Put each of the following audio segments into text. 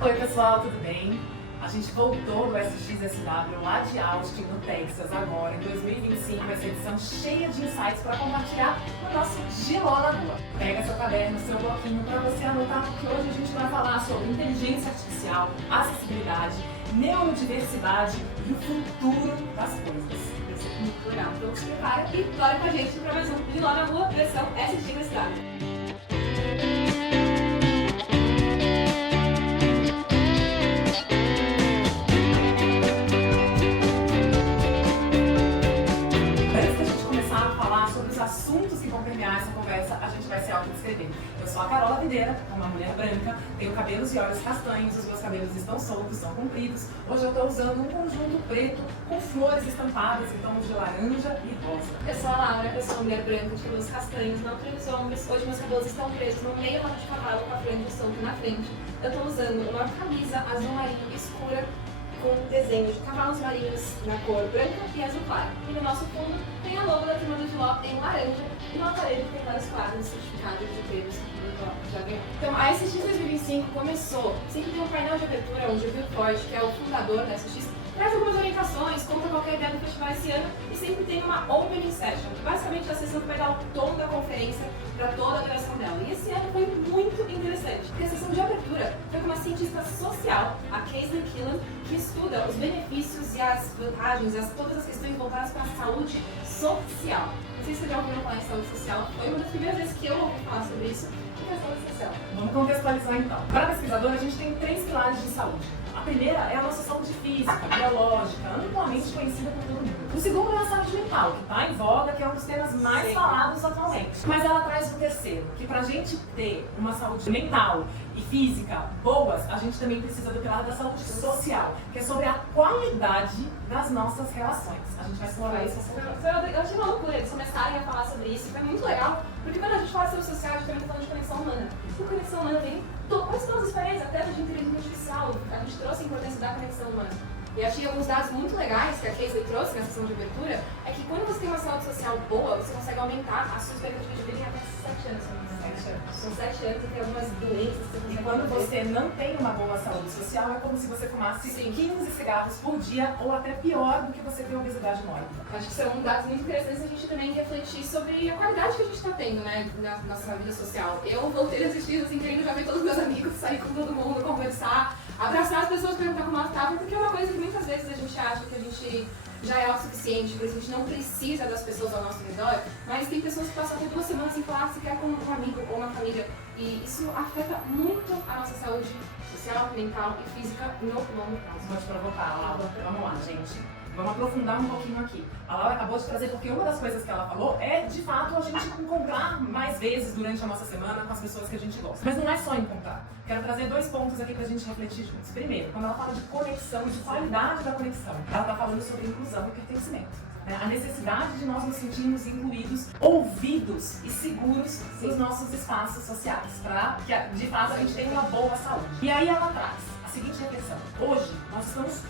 Oi pessoal, tudo bem? A gente voltou do SXSW lá de Austin, no Texas, agora em 2025, essa edição cheia de insights para compartilhar no nosso Giló na Rua. Pega seu caderno, seu bloquinho para você anotar, porque hoje a gente vai falar sobre inteligência artificial, acessibilidade, neurodiversidade e o futuro das coisas. Vai ser muito legal. Então se prepara e bora com a gente para mais um Giló na Rua, versão SXSW. Assuntos que vão permear essa conversa, a gente vai se autodescrever. Eu sou a Carola Videira, uma mulher branca, tenho cabelos e olhos castanhos, os meus cabelos estão soltos, são compridos. Hoje eu estou usando um conjunto preto com flores estampadas em tons de laranja e rosa. Eu sou a Laura, eu sou uma mulher branca de cabelos castanhos, não tenho os ombros. Hoje meus cabelos estão presos no meio da de cavalo com a franja solta na frente. Eu estou usando uma camisa azul marinho escura com desenho de cavalos marinhos na cor branca e azul claro. E no nosso fundo tem a logo da turma do Giló em laranja e no aparelho tem vários quadros certificados de prêmios que o Giló já ganhou. Então a SX 2025 começou, sempre tem um painel de abertura onde o Bill Ford, que é o fundador da SX, traz algumas orientações, conta qualquer ideia do festival esse ano e sempre tem uma opening session, que basicamente é a sessão que vai dar o tom da conferência para toda a duração dela. E esse ano foi muito interessante, porque a sessão de abertura foi com uma cientista social, a Kaislyn Killen, que estuda os benefícios e as vantagens, todas as questões voltadas para a saúde social. Não sei se vocês já ouviram falar em saúde social, foi uma das primeiras vezes que eu ouvi falar sobre isso, que é a saúde social. Vamos contextualizar então. Para a pesquisadora, a gente tem 3 pilares de saúde. A primeira é a nossa saúde física, biológica, amplamente conhecida por todo mundo. O segundo é a saúde mental, que está em voga, que é um dos temas mais falados atualmente. Mas ela traz o terceiro, que para a gente ter uma saúde mental e física boas, a gente também precisa do pilar da saúde social, que é sobre a qualidade das nossas relações. A gente vai explorar isso. Eu achei uma loucura eles começarem a falar sobre isso, foi muito legal, porque quando a gente fala sobre social, a gente também está falando de conexão humana. E conexão humana vem quase todas as experiências, até de inteligência artificial, a gente trouxe a importância da conexão humana. E achei alguns dados muito legais que a Kaislyn trouxe na sessão de abertura, é que quando você tem uma saúde social boa, você consegue aumentar a sua expectativa de vida em até 7 anos. São 7 anos e tem algumas doenças que você E quando você não tem uma boa saúde social, é como se você fumasse 15 cigarros por dia, ou até pior do que você ter obesidade mórbida. Acho que são dados muito interessantes a gente também refletir sobre a qualidade que a gente está tendo, né, na nossa vida social. Eu voltei a assistir, assim, querendo já ver todos os meus amigos, sair com todo mundo, conversar, abraçar as pessoas, perguntar como elas estavam, porque é uma coisa que muitas vezes a gente acha que a gente já é autossuficiente, por isso a gente não precisa das pessoas ao nosso redor, mas tem pessoas que passam até 2 semanas sem falar sequer com um amigo ou uma família, e isso afeta muito a nossa saúde social, mental e física no longo prazo. Vou te provocar, Laura. Vamos lá, gente. Vamos aprofundar um pouquinho aqui. A Laura acabou de trazer, porque uma das coisas que ela falou é, de fato, a gente encontrar mais vezes durante a nossa semana com as pessoas que a gente gosta. Mas não é só encontrar. Quero trazer 2 pontos aqui pra gente refletir juntos. Primeiro, quando ela fala de conexão, de qualidade da conexão, ela tá falando sobre inclusão e pertencimento. A necessidade de nós nos sentirmos incluídos, ouvidos e seguros nos nossos espaços sociais, para que, de fato, a gente tenha uma boa saúde. E aí ela traz a seguinte reflexão. Hoje, nós estamos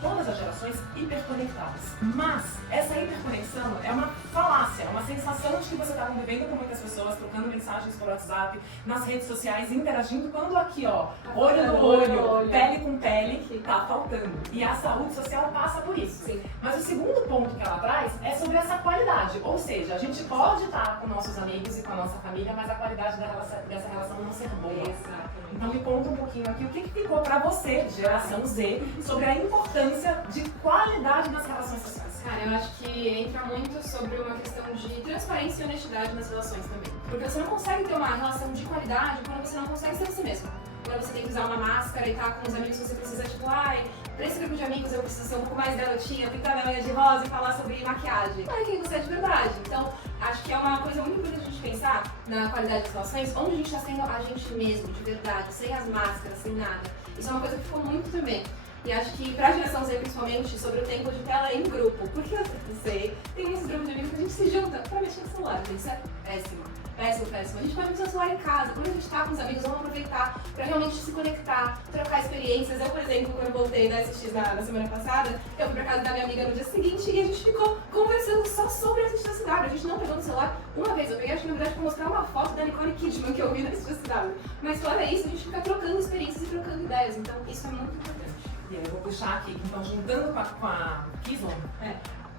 todas as gerações hiperconectadas. Mas essa hiperconexão é uma falácia, é uma sensação de que você está convivendo com muitas pessoas, trocando mensagens por WhatsApp, nas redes sociais, interagindo, quando aqui, ó, olho no olho, pele com pele, tá faltando. E a saúde social passa por isso. Sim. Mas o segundo ponto que ela traz é sobre essa qualidade. Ou seja, a gente pode estar com nossos amigos e com a nossa família, mas a qualidade dessa relação não ser boa. Exato. Então me conta um pouquinho aqui o que ficou pra você, geração Z, sobre a importância de qualidade nas relações sociais. Cara, eu acho que entra muito sobre uma questão de transparência e honestidade nas relações também. Porque você não consegue ter uma relação de qualidade quando você não consegue ser você mesmo. Quando você tem que usar uma máscara e tá com os amigos, você precisa, tipo, pra esse grupo de amigos eu preciso ser um pouco mais garotinha, pintar minha unha de rosa e falar sobre maquiagem. Não é quem você é de verdade. Então, acho que é uma coisa muito importante a gente pensar na qualidade das relações, onde a gente tá sendo a gente mesmo, de verdade, sem as máscaras, sem nada. Isso é uma coisa que ficou muito também. E acho que pra geração Z, principalmente, sobre o tempo de tela em grupo. Porque eu sei, tem muitos grupos de amigos que a gente se junta pra mexer no celular, isso é péssimo. péssimo. A gente põe muito no celular em casa. Quando a gente tá com os amigos, vamos aproveitar pra realmente se conectar, trocar experiências. Eu, por exemplo, quando eu voltei da SX na semana passada, eu fui pra casa da minha amiga no dia seguinte e a gente ficou conversando só sobre a SX da cidade. A gente não pegou no celular. Uma vez eu peguei, acho que na verdade, pra mostrar uma foto da Nicole Kidman que eu vi na SX da cidade. Mas fora isso, a gente fica trocando experiências e trocando ideias. Então, isso é muito importante. E aí eu vou puxar aqui, então juntando com a Kislon,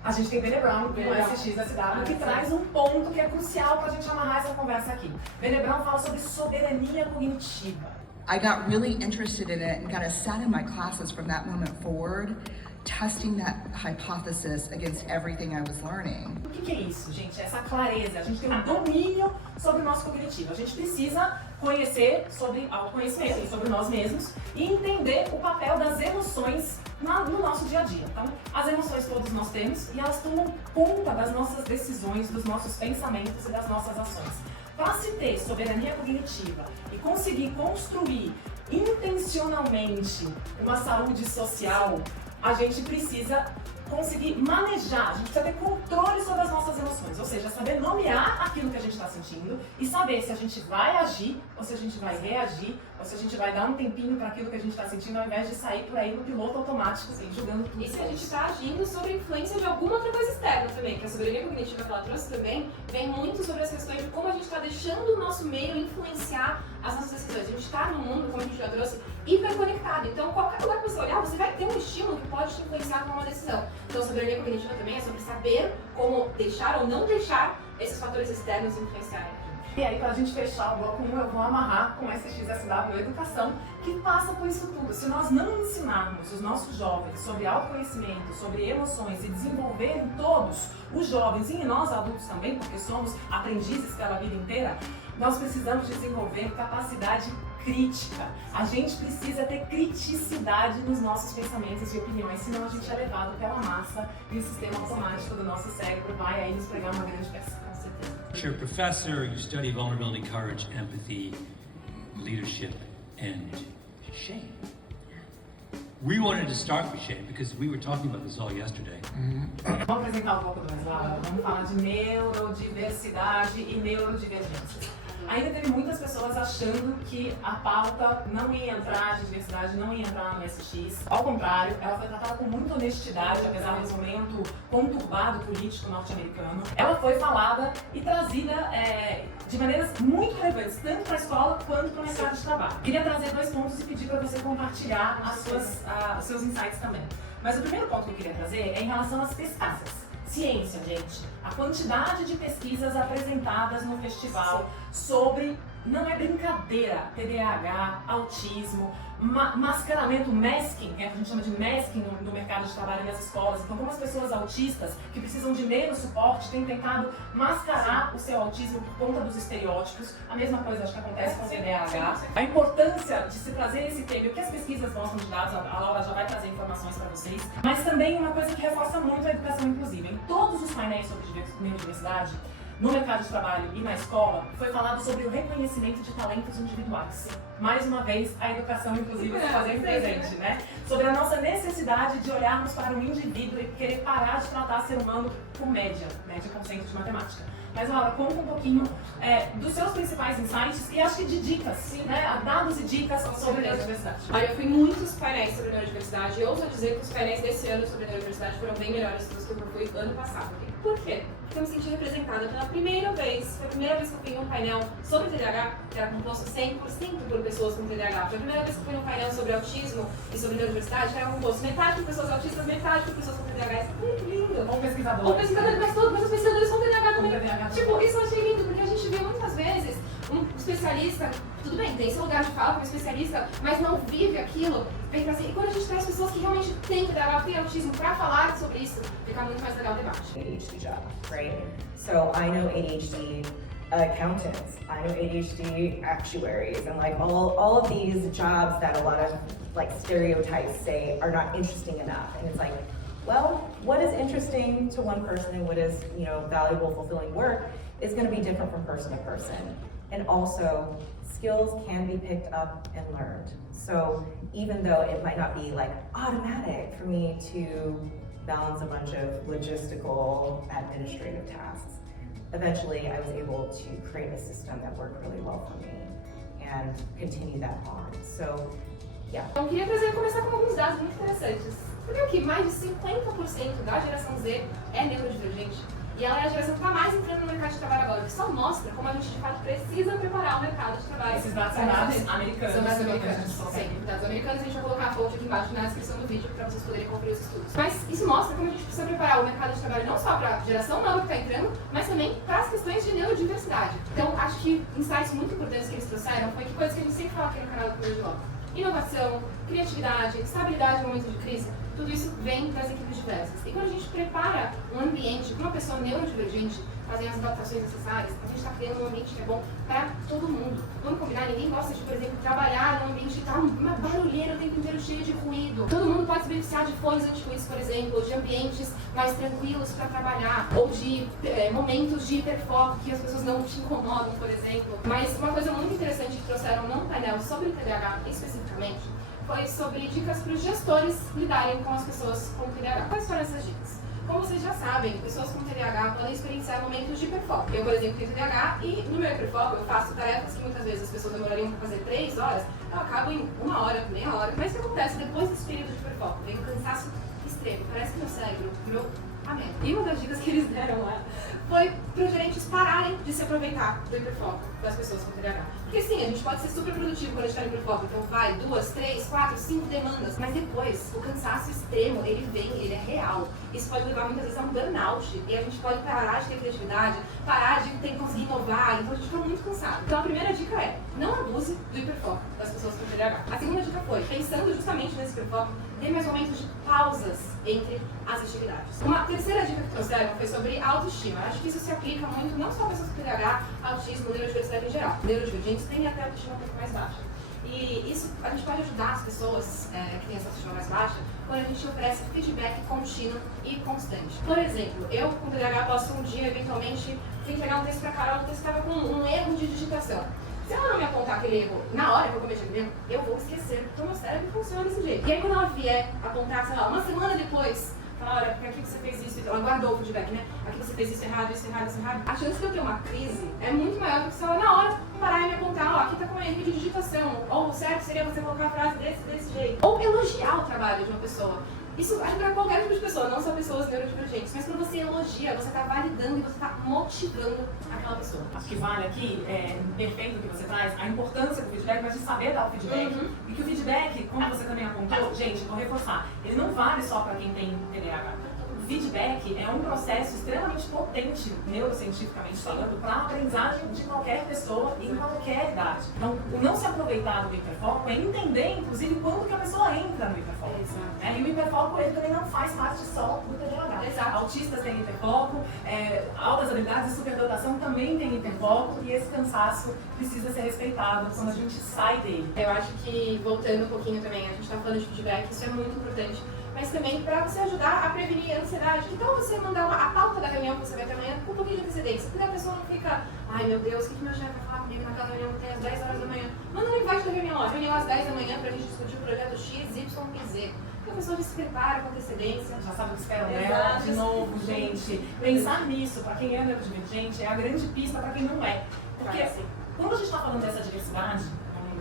a gente tem Brené Brown no SXSW, que traz um ponto que é crucial pra gente amarrar essa conversa aqui. Brené Brown fala sobre soberania cognitiva. I got really interested in it and kind of sat in my classes from that moment forward, testing that hypothesis against everything I was learning. O que é isso, gente? Essa clareza. A gente tem um domínio sobre o nosso cognitivo. A gente precisa conhecer sobre autoconhecimento, sobre nós mesmos e entender o papel das emoções no nosso dia a dia. Então, as emoções todos nós temos e elas tomam conta das nossas decisões, dos nossos pensamentos e das nossas ações. Para se ter soberania cognitiva e conseguir construir intencionalmente uma saúde social, a gente precisa conseguir manejar, a gente precisa ter controle sobre as nossas emoções, ou seja, saber nomear aquilo que a gente está sentindo e saber se a gente vai agir ou se a gente vai reagir ou se a gente vai dar um tempinho para aquilo que a gente está sentindo ao invés de sair por aí no piloto automático, assim, julgando tudo. E se a gente está agindo sobre a influência de alguma outra coisa externa também, que a soberania cognitiva que ela trouxe também, vem muito sobre as questões de como a gente está deixando o nosso meio influenciar as nossas decisões. A gente está num mundo, como a gente já trouxe, hiperconectado. Então, qualquer lugar que você olhar, você vai ter um estímulo que pode te influenciar com uma decisão. Então, a soberania cognitiva também é sobre saber como deixar ou não deixar esses fatores externos influenciarem. E aí, pra gente fechar o bloco 1, eu vou amarrar com SXSW Educação, que passa por isso tudo. Se nós não ensinarmos os nossos jovens sobre autoconhecimento, sobre emoções e desenvolverem todos os jovens e nós adultos também, porque somos aprendizes pela vida inteira, nós precisamos desenvolver capacidade crítica. A gente precisa ter criticidade nos nossos pensamentos e opiniões, senão a gente é levado pela massa e o sistema automático do nosso cérebro vai aí nos pregar uma grande peça. Com certeza. You're a professor, you study vulnerability, courage, empathy, leadership, and shame. We wanted to start with shame because we were talking about this all yesterday. Vamos apresentar um pouco do Meslava. Vamos falar de neurodiversidade e neurodivergência. Ainda teve muitas pessoas achando que a pauta não ia entrar, de diversidade não ia entrar no SX. Ao contrário, ela foi tratada com muita honestidade, apesar desse momento conturbado político norte-americano. Ela foi falada e trazida de maneiras muito relevantes, tanto para a escola quanto para o mercado de trabalho. Queria trazer 2 pontos e pedir para você compartilhar os seus insights também. Mas o primeiro ponto que eu queria trazer é em relação às pesquisas. Ciência, gente. A quantidade de pesquisas apresentadas no festival sobre, não é brincadeira, TDAH, autismo, mascaramento, masking, que a gente chama de masking no mercado de trabalho e nas escolas. Então, como as pessoas autistas, que precisam de menos suporte, têm tentado mascarar o seu autismo por conta dos estereótipos. A mesma coisa, acho que acontece com o TDAH. A importância de se trazer esse tema, o que as pesquisas mostram de dados, a Laura já vai trazer informações para vocês. Mas também uma coisa que reforça muito a educação inclusiva. Em todos os painéis sobre neurodiversidade, no mercado de trabalho e na escola, foi falado sobre o reconhecimento de talentos individuais. Mais uma vez, a educação inclusiva se fazendo presente, né? Sobre a nossa necessidade de olharmos para o indivíduo e querer parar de tratar ser humano por média conceito de matemática. Mas, Laura, conta um pouquinho dos seus principais insights e acho que de dicas, né? Dados e dicas sobre neurodiversidade. Olha, eu fui em muitos painéis sobre neurodiversidade e eu ouso dizer que os painéis desse ano sobre neurodiversidade foram bem melhores do que eu fui ano passado. Por quê? Porque eu me senti representada pela primeira vez. Foi a primeira vez que eu fui em um painel sobre TDAH, que era composto 100% por pessoas com TDAH. Foi a primeira vez que eu fui em um painel sobre autismo e sobre neurodiversidade, que era composto metade por pessoas autistas, metade por pessoas com TDAH. Isso é muito lindo. Ou pesquisadores. Mas os pesquisadores são TDAH também. TDAH Tipo, isso eu achei lindo, porque a gente vê muitas vezes um especialista, tudo bem, tem seu lugar de fala como especialista, mas não vive aquilo, vem trazer. E quando a gente traz pessoas que realmente têm TDAH, têm autismo, pra falar sobre isso, fica muito mais legal o debate. ADHD job, right? So I know ADHD accountants, I know ADHD actuaries, and like all of these jobs that a lot of like stereotypes say are not interesting enough. And it's like, well, what is interesting to one person and what is, you know, valuable, fulfilling work is going to be different from person to person. And also, skills can be picked up and learned. So even though it might not be like automatic for me to balance a bunch of logistical administrative tasks, eventually I was able to create a system that worked really well for me and continue that on. So, yeah. Então, queria começar com alguns dados muito interessantes. Sabia que mais de 50% da geração Z é neurodivergente? E ela é a geração que está mais entrando no mercado de trabalho agora, o que só mostra como a gente de fato precisa preparar o mercado de trabalho. Esses dados são dados americanos. São dados americanos, sim, dados americanos. A gente vai colocar a fonte aqui embaixo na descrição do vídeo para vocês poderem conferir os estudos. Mas isso mostra como a gente precisa preparar o mercado de trabalho não só para a geração nova que está entrando, mas também para as questões de neurodiversidade. Então, acho que insights muito importantes que eles trouxeram foi que coisas que a gente sempre fala aqui no canal do Primeiro de Logo. Inovação, criatividade, estabilidade em momentos de crise, tudo isso vem das equipes diversas. E quando a gente prepara um ambiente com uma pessoa neurodivergente, fazendo as adaptações necessárias, a gente está criando um ambiente que é bom para todo mundo. Vamos combinar, ninguém gosta de, por exemplo, trabalhar num ambiente que está uma barulheira o tempo inteiro cheio de ruído. Todo mundo pode se beneficiar de fones anti-ruídos, por exemplo, ou de ambientes mais tranquilos para trabalhar, ou de momentos de hiperfoco que as pessoas não te incomodam, por exemplo. Mas uma coisa muito interessante que trouxeram num painel sobre o TDAH especificamente foi sobre dicas para os gestores lidarem com as pessoas com TDAH. Quais foram essas dicas? Como vocês já sabem, pessoas com TDAH podem experienciar momentos de hiperfoco. Eu, por exemplo, tenho TDAH e no meu hiperfoco eu faço tarefas que muitas vezes as pessoas demorariam para fazer 3 horas, eu acabo em 1 hora, meia hora. Mas o que acontece depois desse período de hiperfoco? Vem um cansaço extremo, parece que meu cérebro virou amém. E uma das dicas que eles deram lá foi para os gerentes pararem de se aproveitar do hiperfoco das pessoas com TDAH. Porque sim, a gente pode ser super produtivo quando a gente está no hiperfoco, então vai 2, 3, 4, 5 demandas, mas depois o cansaço extremo, ele vem, ele é real. Isso pode levar muitas vezes a um burnout e a gente pode parar de ter criatividade, parar de conseguir inovar, então a gente fica muito cansado. Então a primeira dica é, não abuse do hiperfoco das pessoas com TDAH. A segunda dica foi, pensando justamente nesse hiperfoco, dê mais momentos de pausas entre as atividades. Uma terceira dica que trouxeram foi sobre autoestima. Eu acho que isso se aplica muito não só a pessoas com TDAH, autismo, neurodiversidade em geral. Neurodivergentes têm até autoestima um pouco mais baixa. E isso, a gente pode ajudar as pessoas que têm essa autoestima mais baixa quando a gente oferece feedback contínuo e constante. Por exemplo, eu com TDAH posso um dia, eventualmente, entregar um texto para a Carol, o texto estava com um erro de digitação. Se ela não me apontar aquele erro na hora que eu cometi aquele erro, eu vou esquecer, porque o meu cérebro funciona desse jeito. E aí quando ela vier apontar, sei lá, uma semana depois, falar, olha, porque aqui você fez isso, ela guardou o feedback, né? Aqui você fez isso errado, isso errado, isso errado. A chance de eu ter uma crise é muito maior do que se ela na hora parar e me apontar, ó, aqui tá com um erro de digitação. Ou o certo seria você colocar a frase desse jeito. Ou elogiar o trabalho de uma pessoa. Isso vale para qualquer tipo de pessoa, não só pessoas neurodivergentes. Mas quando você elogia, você está validando e você está motivando aquela pessoa. Acho que vale aqui, perfeito o que você traz, a importância do feedback, mas de saber dar o feedback. E que o feedback, como você também apontou, gente, vou reforçar, ele não vale só para quem tem TDAH. O feedback é um processo extremamente potente, neurocientificamente falando, para a aprendizagem de qualquer pessoa em qualquer idade. Então, o não se aproveitar do hiperfoco é entender, inclusive, quando que a pessoa entra no hiperfoco. E o hiperfoco, ele também não faz parte só do TDAH. Exato. Autistas têm hiperfoco, altas habilidades e superdotação também têm hiperfoco, e esse cansaço precisa ser respeitado quando a gente sai dele. Eu acho que, voltando um pouquinho também, a gente está falando de feedback, isso é muito importante. Mas também para você ajudar a prevenir a ansiedade. Então você mandar a pauta da reunião que você vai ter amanhã com um pouquinho de antecedência. Porque a pessoa não fica, ai meu Deus, o que meu chefe vai falar comigo naquela reunião que tem às 10 horas da manhã? Manda um invite da reunião, ó, reunião às 10 da manhã pra gente discutir o projeto X, Y e Z. Porque a pessoa já se prepara com antecedência. Já sabe o que esperam dela. De novo, gente, pensar nisso para quem é neurodivergente é a grande pista para quem não é. Porque quando a gente está falando dessa diversidade,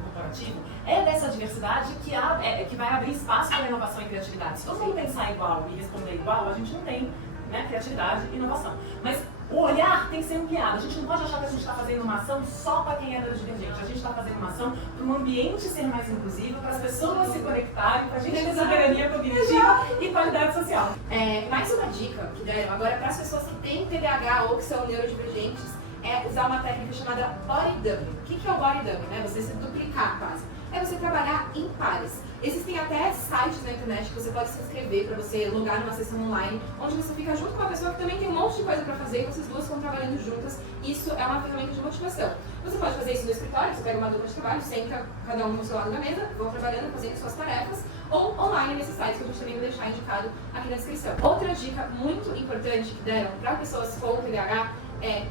corporativo, é dessa diversidade que vai abrir espaço para inovação e criatividade. Se todo mundo pensar igual e responder igual, a gente não tem criatividade e inovação. Mas o olhar tem que ser ampliado. A gente não pode achar que a gente está fazendo uma ação só para quem é neurodivergente. A gente está fazendo uma ação para um ambiente ser mais inclusivo, para as pessoas se conectarem, para a gente ter soberania cognitiva e qualidade social. Mais uma dica que deram agora para as pessoas que têm TDAH ou que são neurodivergentes é usar uma técnica chamada body dumping. O que é o body dumping? Você se duplicar quase. É você trabalhar em pares. Existem até sites na internet que você pode se inscrever para você logar numa sessão online, onde você fica junto com uma pessoa que também tem um monte de coisa para fazer e vocês duas estão trabalhando juntas. Isso é uma ferramenta de motivação. Você pode fazer isso no escritório, você pega uma dupla de trabalho, senta cada um no seu lado da mesa, vão trabalhando, fazendo suas tarefas, ou online nesses sites que a gente também vai deixar indicado aqui na descrição. Outra dica muito importante que deram para pessoas com TDAH é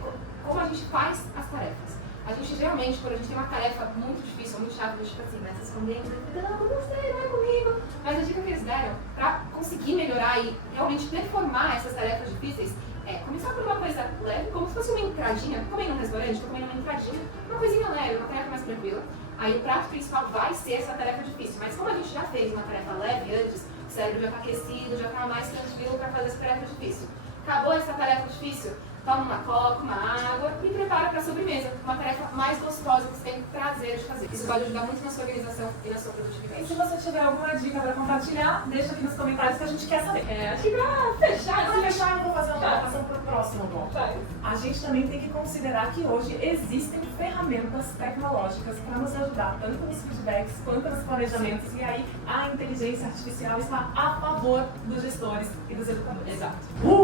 como a gente faz as tarefas. A gente geralmente, quando a gente tem uma tarefa muito difícil, muito chata, a gente fica assim, né, se escondendo, não sei, não é comigo. Mas a dica que eles deram para conseguir melhorar e realmente performar essas tarefas difíceis é começar Começar por uma coisa leve, como se fosse uma entradinha. Tô comendo num restaurante, tô comendo uma entradinha, uma coisinha leve, uma tarefa mais tranquila. Aí o prato principal vai ser essa tarefa difícil. Mas como a gente já fez uma tarefa leve antes, o cérebro já tá aquecido, já tá mais tranquilo para fazer essa tarefa difícil. Acabou essa tarefa difícil? Toma uma coca, uma água e prepara para a sobremesa. Uma tarefa mais gostosa que você tem prazer de fazer. Isso pode ajudar muito na sua organização e na sua produtividade. E se você tiver alguma dica para compartilhar, deixa aqui nos comentários que a gente quer saber. Acho que pra fechar, Para fechar, eu vou fazer uma colocação para o próximo bloco. A gente também tem que considerar que hoje existem ferramentas tecnológicas para nos ajudar, tanto nos feedbacks quanto nos planejamentos, e aí a inteligência artificial está a favor dos gestores e dos educadores. Exato.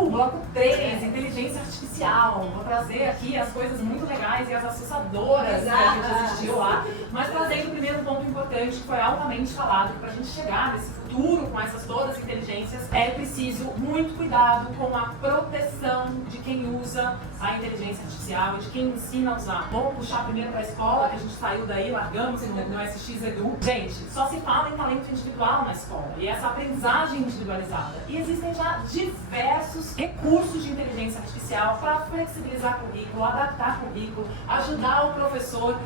Bloco 3, inteligência artificial. Vou trazer aqui as coisas muito legais e as assustadoras que a gente assistiu lá, mas trazendo o primeiro ponto importante, que foi altamente falado, que para a gente chegar nesse futuro com essas todas as inteligências, é preciso muito cuidado com a proteção de quem usa a inteligência artificial e de quem ensina a usar. Vamos puxar primeiro para a escola, que a gente saiu daí, largamos no SX Edu. Gente, só se fala em talento individual na escola e essa aprendizagem individualizada. E existem já diversos recursos de inteligência artificial para flexibilizar currículo, adaptar currículo, ajudar o professor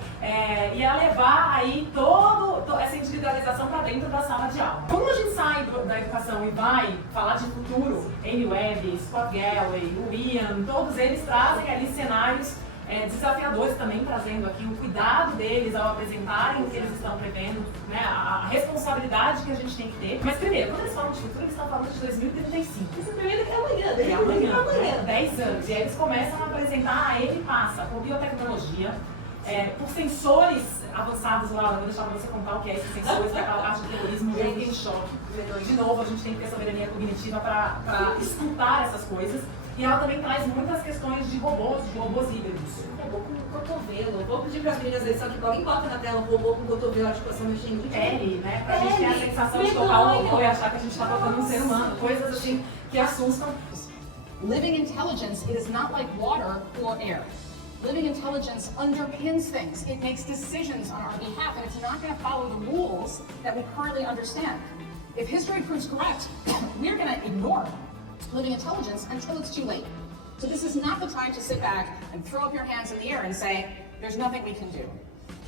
e a levar aí toda essa individualização para dentro da sala de aula. Quando a gente sai da educação e vai falar de futuro, Amy Webb, Scott Galloway, o Ian, todos eles trazem ali cenários desafiadores também, trazendo aqui o cuidado deles ao apresentarem o que eles estão prevendo, né, a responsabilidade que a gente tem que ter. Mas primeiro, quando eles falam de futuro, eles estão falando de 2035. Esse primeiro é amanhã, É amanhã, 10 anos. E aí eles começam a apresentar, ele passa por biotecnologia, por sensores avançados lá. Eu vou deixar para você contar o que é esses sensores, que é aquela parte de terrorismo, eu fiquei em choque. De novo, a gente tem que ter soberania cognitiva para escutar essas coisas. E ela também traz muitas questões de robôs híbridos. Robô com cotovelo. Vou pedir para as meninas ver só que alguém coloca na tela um robô com cotovelo, articulação mexendo. Pele, né? Pra gente ter a sensação de tocar o robô e achar que a gente está tocando um ser humano. Coisas assim que assustam. Living intelligence is not like water or air. Living intelligence underpins things. It makes decisions on our behalf, and it's not going to follow the rules that we currently understand. If history proves correct, we're going to ignore living intelligence until it's too late. So this is not the time to sit back and throw up your hands in the air and say, there's nothing we can do.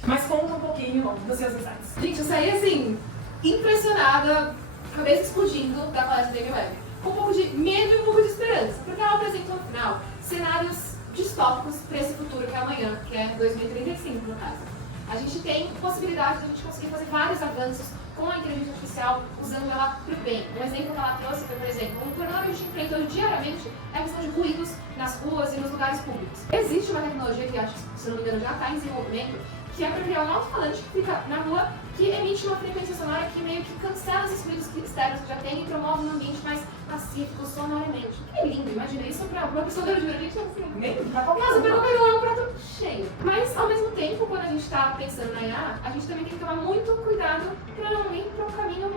Mas conta um pouquinho dos seus insights. Gente, eu saí assim, impressionada, cabeça explodindo da palestra da Amy Webb. Com um pouco de medo e um pouco de esperança, porque ela apresentou no final cenários distópicos para esse futuro que é amanhã, que é 2035 no caso. A gente tem possibilidade de a gente conseguir fazer vários avanços com a inteligência artificial, usando ela para o bem. Um exemplo que ela trouxe foi, por exemplo, um problema que a gente enfrenta hoje diariamente é a questão de ruídos nas ruas e nos lugares públicos. Existe uma tecnologia que, acho que, se não me engano, já está em desenvolvimento, que é para criar um alto-falante que fica na rua, que emite uma frequência sonora que meio que cancela esses ruídos externos que já tem e promove um ambiente mais pacífico, sonoramente. Que lindo, imagina isso para uma pessoa da gente assim. Nem pra qualquer Nossa, coisa. pegou é um prato cheio. Mas, ao mesmo tempo, quando a gente está pensando na IA, a gente também tem que tomar muito cuidado para não ir para um caminho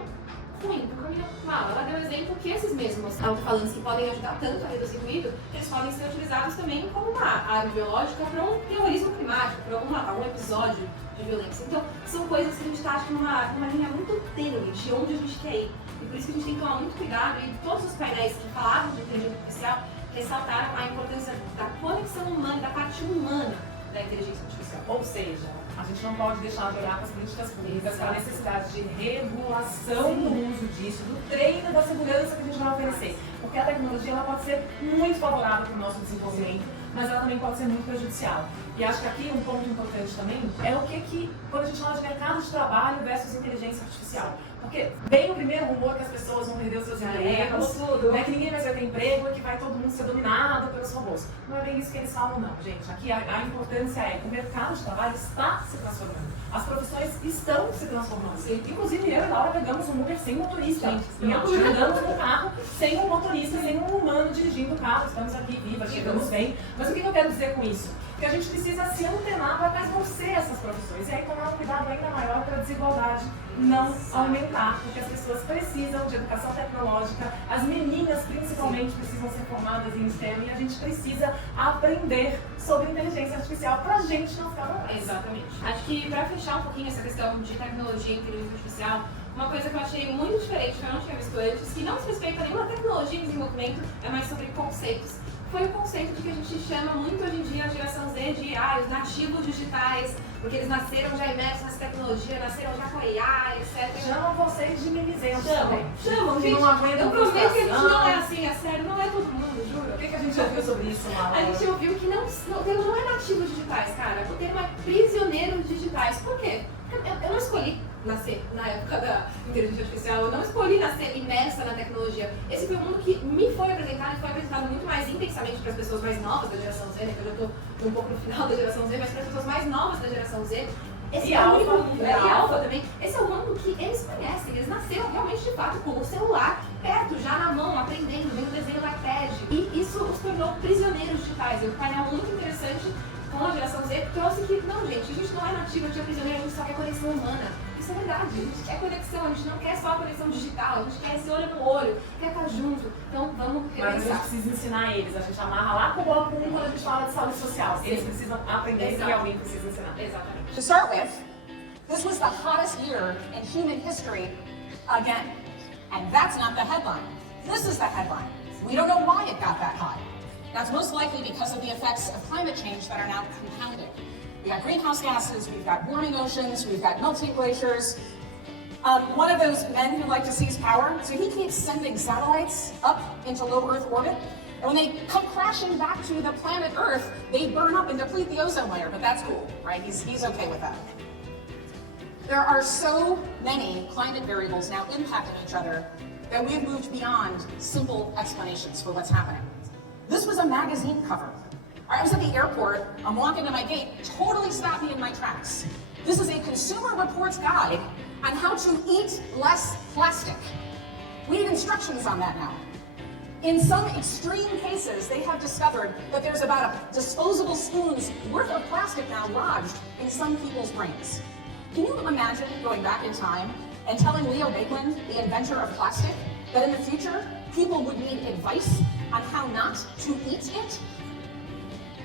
ruim, para um caminho mal. Ela deu um exemplo que esses mesmos alto-falantes que podem ajudar tanto a reduzir ruído, eles podem ser utilizados também como uma arma biológica para um terrorismo climático, para algum episódio de violência. Então, são coisas que a gente está, acho que, numa linha muito tênue de onde a gente quer ir. E por isso que a gente tem que tomar muito cuidado, e todos os painéis que falavam de inteligência artificial ressaltaram a importância da conexão humana, da parte humana da inteligência artificial. Ou seja, a gente não pode deixar de olhar para as políticas públicas, para a necessidade de regulação do uso disso, do treino, da segurança que a gente vai oferecer. Porque a tecnologia ela pode ser muito favorável para o nosso desenvolvimento, mas ela também pode ser muito prejudicial. E acho que aqui um ponto importante também é o que quando a gente fala de mercado de trabalho versus inteligência artificial. Porque vem o primeiro rumor que as pessoas vão perder os seus empregos, né, que ninguém vai ter emprego e que vai todo mundo ser dominado pelos robôs. Não é bem isso que eles falam, não, gente. Aqui a importância é que o mercado de trabalho está se transformando. As profissões estão se transformando. Sim. Inclusive, eu e Laura pegamos um Uber sem motorista. Chegamos no carro sem um motorista, sem um humano dirigindo o carro. Estamos aqui vivas, chegamos bem. Mas o que eu quero dizer com isso? Que a gente precisa se antenar para quais vão ser essas profissões. E aí tomar um cuidado ainda maior para a desigualdade não aumentar, porque as pessoas precisam de educação tecnológica, as meninas principalmente precisam ser formadas em STEM e a gente precisa aprender sobre inteligência artificial para a gente não ficar pra trás. Exatamente. Acho que para fechar um pouquinho essa questão de tecnologia e inteligência artificial, uma coisa que eu achei muito diferente, que eu não tinha visto antes, que não se respeita a nenhuma tecnologia em desenvolvimento, é mais sobre conceitos. foi o conceito de que a gente chama muito hoje em dia a geração Z de os nativos digitais, porque eles nasceram já imersos nessa tecnologia, nasceram já com a IA, etc. Chamam vocês de mimizentos também. Chamam, Que gente. não aguentam Eu prometo que a gente frustração. não é assim, é sério, não é todo mundo, juro. O que a gente ouviu sobre isso, Laura? A gente ouviu que o termo não é nativos digitais, cara. O termo é prisioneiros digitais. Por quê? Porque eu não escolhi nascer na época da inteligência artificial, eu não escolhi nascer imersa na tecnologia. Esse foi um mundo que me foi apresentado e foi apresentado muito mais intensamente para as pessoas mais novas da geração Z, né? Que eu já tô um pouco no final da geração Z, mas para as pessoas mais novas da geração Z. Esse E é o alfa, único mundo, e e alfa. alfa também. Esse é o mundo que eles conhecem, eles nasceram realmente de fato com o celular perto, já na mão, aprendendo, vendo o desenho da TED. E isso os tornou prisioneiros digitais. É um painel muito interessante com a geração Z, trouxe que, não, gente, a gente não é nativa de prisioneiro, a gente só quer conexão humana. Isso é verdade, a gente quer conexão, a gente não quer só a conexão digital, a gente quer esse olho no olho, quer estar junto. Então vamos Mas a gente repensar. precisa ensinar eles, a gente amarra lá com o bloco 1 quando a gente fala de saúde social. Eles precisam aprender Exato. e alguém precisa ensinar. Exatamente. To start with, this was the hottest year in human history again. And that's not the headline. This is the headline. We don't know why it got that hot. That's most likely because of the effects of climate change that are now compounding. We've got greenhouse gases, we've got warming oceans, we've got melting glaciers. One of those men who like to seize power, so he keeps sending satellites up into low Earth orbit. And when they come crashing back to the planet Earth, they burn up and deplete the ozone layer, but that's cool, right? He's okay with that. There are so many climate variables now impacting each other that we've moved beyond simple explanations for what's happening. This was a magazine cover. I was at the airport, I'm walking to my gate, totally stopped me in my tracks. This is a Consumer Reports guide on how to eat less plastic. We need instructions on that now. In some extreme cases, they have discovered that there's about a disposable spoon's worth of plastic now lodged in some people's brains. Can you imagine going back in time and telling Leo Baekeland, the inventor of plastic, that in the future, people would need advice on how not to eat it?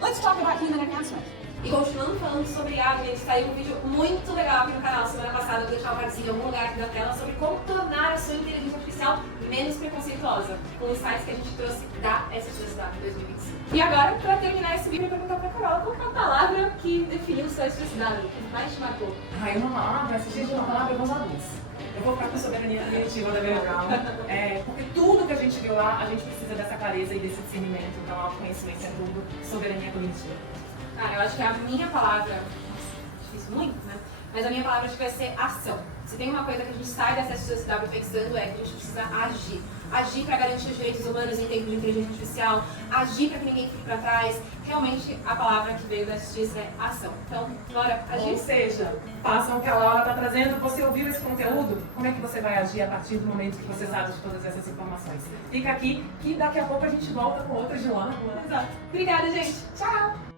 Let's talk about human enhancement. E continuando falando sobre água, gente, saiu um vídeo muito legal aqui no canal semana passada, eu vou deixar o cardzinho em algum lugar aqui da tela, sobre como tornar a sua inteligência artificial menos preconceituosa, com os insights que a gente trouxe da SSW 2025. E agora, para terminar esse vídeo, eu vou perguntar pra Carol qual foi a palavra que definiu sua SSW, que mais te marcou. Uma palavra, essa gente uma palavra com os adultos. Eu vou ficar com soberania cognitiva da Brené Brown, porque tudo que a gente viu lá, a gente precisa dessa clareza e desse discernimento, então autoconhecimento é tudo, soberania cognitiva. Cara, eu acho que a minha palavra, difícil muito, né? Mas a minha palavra acho que vai ser ação. Se tem uma coisa que a gente sai dessa SSW pensando é que a gente precisa agir. Agir para garantir os direitos humanos em tempos de inteligência artificial, agir para que ninguém fique para trás. Realmente, a palavra que veio da SSW é ação. Então, bora agir? Ou seja, façam o que a Laura está trazendo. Você ouviu esse conteúdo? Como é que você vai agir a partir do momento que você sabe de todas essas informações? Fica aqui que daqui a pouco a gente volta com outra Gilana. Exato. Obrigada, gente. Tchau!